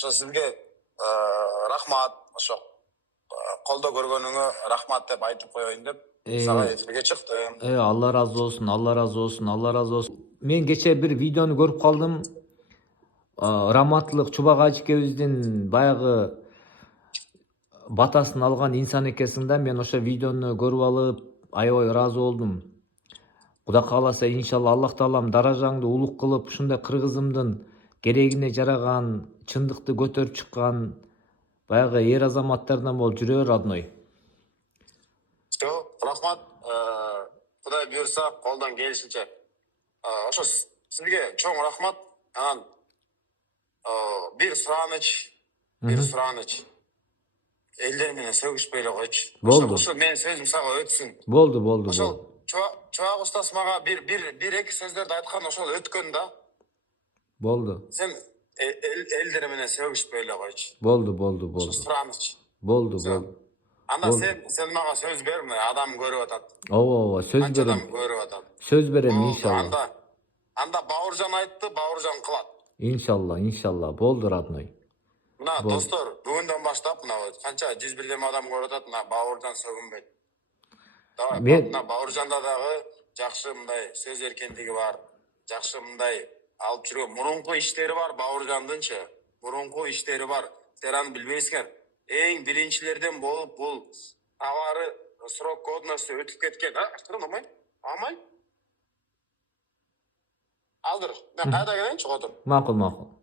ошо сизге рахмат, ошо колдоо көргөнүңө рахмат деп айтып коеюн деп сага эфирге чыктым. Алла разы болсун, Алла разы болсун, Алла разы болсун. Мен кече бир видеону көрүп калдым. Раматтылык Чубак ажикебиздин баягы батасын алган инсан экенсиң да. Мен ошо видеону көрүп алып аябай ыраазы болдум. Кудай кааласа, иншалла Аллах таалам даражаңды улук кылып, ушундай кыргызымдын керегине жараган, чындыкты көтөрүп чыккан баягы эр азаматтардан болуп жүрө бер, родной. Все, рахмат. Кудай буйрса, колдон келишинче. Ошо сизге чоң рахмат. Анан бир сураныч. Элдер менен сөгүшпөй эле койчу. Болду. Ошо менин сөзүм сага өтсүн. Болду. Ошол Чубак устаз мага бир эки сөздөрдү айткан, ошол өткөн да. Болду. Сен элдер менен сөгүшпөй эле койчу. Болду. Ошо сураныч. Болду. Анда сен мага сөз бер, адам көрүп атат. Ооба, сөз Канча берем. адам көрүп атат. Сөз берем, иншалла. Анда Бауыржан айтты, Бауыржан кылат. Иншалла. Болду, родной. Мына достор, бүгүндөн баштап мына канча 101 адам көрүп атат, мына Бауыржан сөгүнбөйт. Давай, мына Бауыржанда дагы жакшы мындай сөз эркиндиги бар. Жакшы мындай алып жүргөн мурунку иштери бар Бауыржандынчы. Мурунку иштери бар. Силер аны билбейсиңер. Эң биринчилерден болуп бул товары срок годности өтүп кеткен. Алмай? Алдыр. Мен кайда келейинчи, отур. Макул.